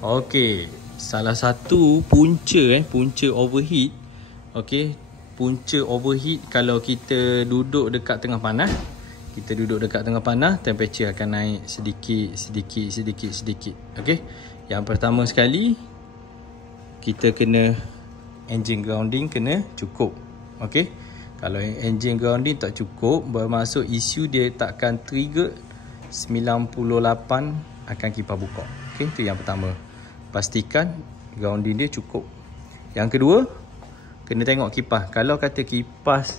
Okey, salah satu punca overheat. Okey, punca overheat kalau kita duduk dekat tengah panas. Kita duduk dekat tengah panas, temperature akan naik sedikit. Okey. Yang pertama sekali, kita kena engine grounding kena cukup. Okey. Kalau engine grounding tak cukup, bermaksud isu dia takkan trigger 98 akan kipas buka. Okey, itu yang pertama. Pastikan grounding dia cukup. Yang kedua, kena tengok kipas. Kalau kata kipas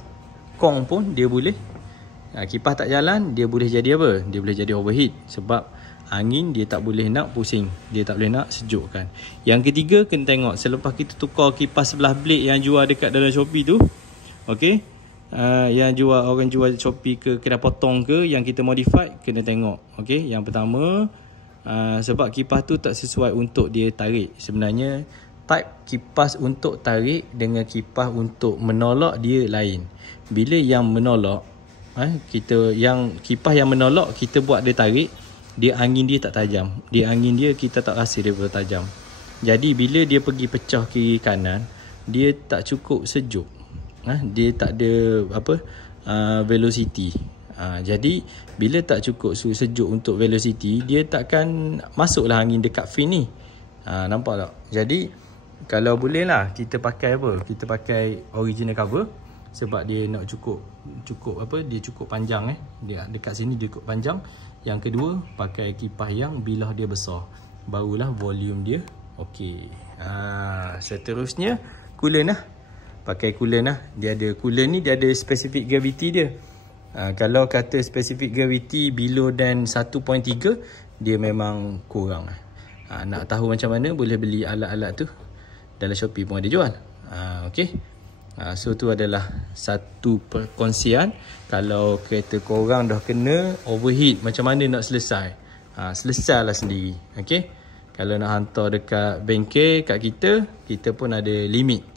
kong pun dia boleh, kipas tak jalan, dia boleh jadi apa? Dia boleh jadi overheat. Sebab angin dia tak boleh nak pusing, dia tak boleh nak sejukkan. Yang ketiga, kena tengok selepas kita tukar kipas sebelah blade yang jual dekat dalam Shopee tu. Okey, yang orang jual Shopee ke kedai potong ke, yang kita modify, kena tengok. Okey, yang pertama, sebab kipas tu tak sesuai untuk dia tarik. Sebenarnya type kipas untuk tarik dengan kipas untuk menolak dia lain. Bila yang menolak, kipas yang menolak kita buat dia tarik, dia angin dia tak tajam. Dia angin dia kita tak rasa dia bertajam. Jadi bila dia pergi pecah kiri kanan, dia tak cukup sejuk. Dia tak ada velocity. Jadi bila tak cukup sejuk untuk velocity, dia takkan masuklah angin dekat fin ni. Nampak tak? Jadi kalau boleh lah kita pakai apa? Kita pakai original cover. Sebab dia nak cukup dia cukup panjang. Dia dekat sini dia cukup panjang. Yang kedua, pakai kipas yang bilah dia besar. Barulah volume dia okey. Seterusnya coolant lah. Pakai coolant lah. Dia ada coolant ni, dia ada specific gravity dia. Kalau kata specific gravity below than 1.3, dia memang kurang. Nak tahu macam mana, boleh beli alat-alat tu dalam Shopee pun ada jual. Okey. So tu adalah satu perkongsian. Kalau kereta korang dah kena overheat, macam mana nak selesai? Selesailah sendiri. Okey. Kalau nak hantar dekat bengkel kat kita pun ada limit.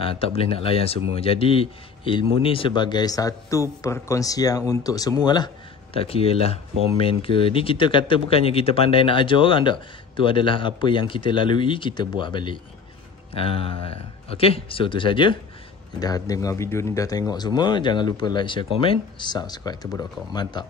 Tak boleh nak layan semua. Jadi ilmu ni sebagai satu perkongsian untuk semualah. Tak kira lah foreman ke. Ni kita kata bukannya kita pandai nak ajar orang, tak. Tu adalah apa yang kita lalui, kita buat balik. Okay, so tu saja. Dah dengar video ni, dah tengok semua. Jangan lupa like, share, komen, subscribe Turbo.com. Mantap.